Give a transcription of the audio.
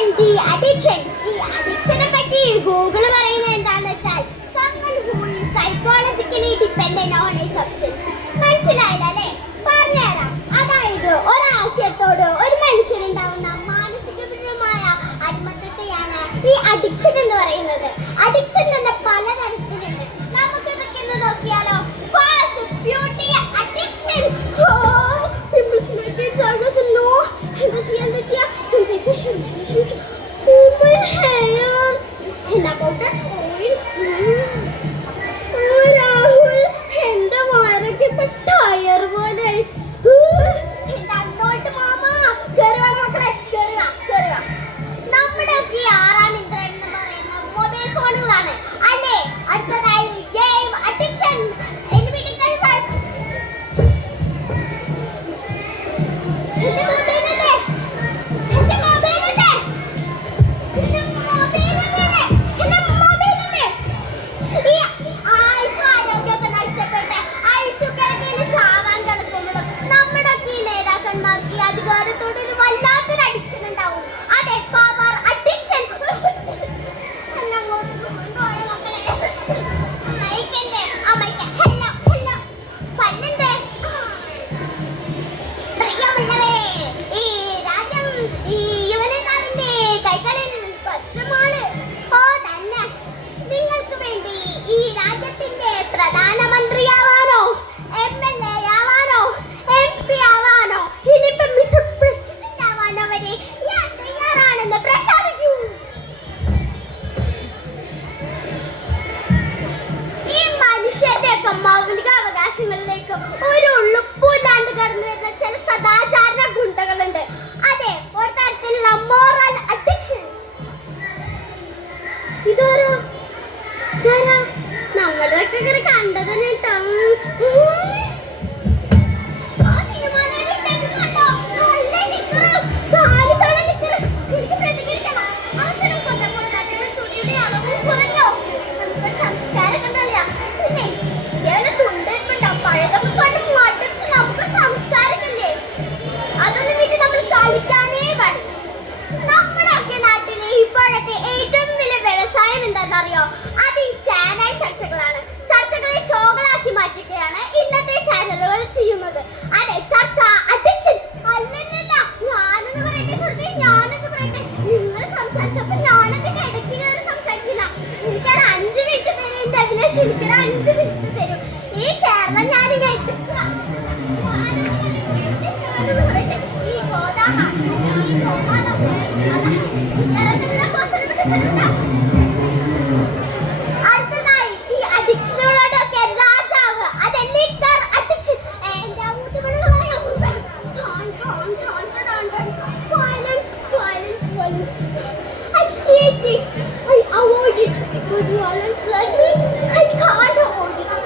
ഈ അഡിക്ഷനെ പറ്റി ഗൂഗിൾ പറയുന്നത് എന്താണെന്ന് വെച്ചാൽ someone who is psychologically dependent on a substance. മനസ്സിലായില്ല അല്ലേ? പറഞ്ഞുതരാം. അതായത് ഒരാശയത്തോട് ഒരു മനുഷ്യനുണ്ടാവുന്ന മാനസികപരമായ അടിമത്തത്തെയാണ് ഈ അഡിക്ഷൻ എന്ന് പറയുന്നത്. അഡിക്ഷൻ തന്നെ പലതരത്തിലുണ്ട്. നമുക്ക് ഇതൊക്കെ ഒന്ന് നോക്കിയാലോ. Fast beauty addiction. എന്താ ചെയ്യാ oh my hair henna powder oil Rahul എന്റെ വാരൊക്കെ ഇപ്പൊ ടയർ പോലെ എന്റെ അങ്ങോട്ട് മാമ കേറുക മക്കളെ കേറുക നമ്മുടെ ഒക്കെ ആറാം ഇന്ദ്രൻ എന്ന് പറയുന്ന മൊബൈൽ ഫോണുകളാണ് അല്ലേ. അടുത്തതായി ഗെയിം അഡിക്ഷൻ. മൗലിക അവകാശങ്ങളിലേക്ക് ഒരു ഉളുപ്പില്ലാണ്ട് കടന്നു വരുന്ന ചില സദാചാര ഗുണ്ടകളുണ്ട്. അതെ, ഒരു തരത്തിലുള്ള മോറൽ അഡിക്ഷൻ. ഇതൊരു നമ്മളൊക്കെ ഇങ്ങനെ കണ്ടതിന് കേട്ടോ. അറിയോ? അത് ഈ ചാനൽ ചർച്ചകളാണ്. ചർച്ചകളെ ഷോകളാക്കി മാറ്റുകയാണ് ഇന്നത്തെ ചാനലുകൾ ചെയ്യുന്നത്. അതെ, ചർച്ച അഡിക്ഷൻ അല്ലല്ല. ഞാനൊന്ന് പറയട്ടെ. നിങ്ങൾ സംസാരിച്ചപ്പോ ഞാനതിന്റെ ഇടയ്ക്ക് കയറി സംസാരിച്ചില്ല. എനിക്കൊരു 5 മിനിറ്റ് തരും. എന്റെ അഭിലാഷ് എനിക്കൊരു 5 മിനിറ്റ് തരും. ഈ കേരളം ഞാനും കേട്ട് ഞാനൊന്ന് പറയട്ടെ. ഈ ഗോദാമ but violence like me, I can't avoid it.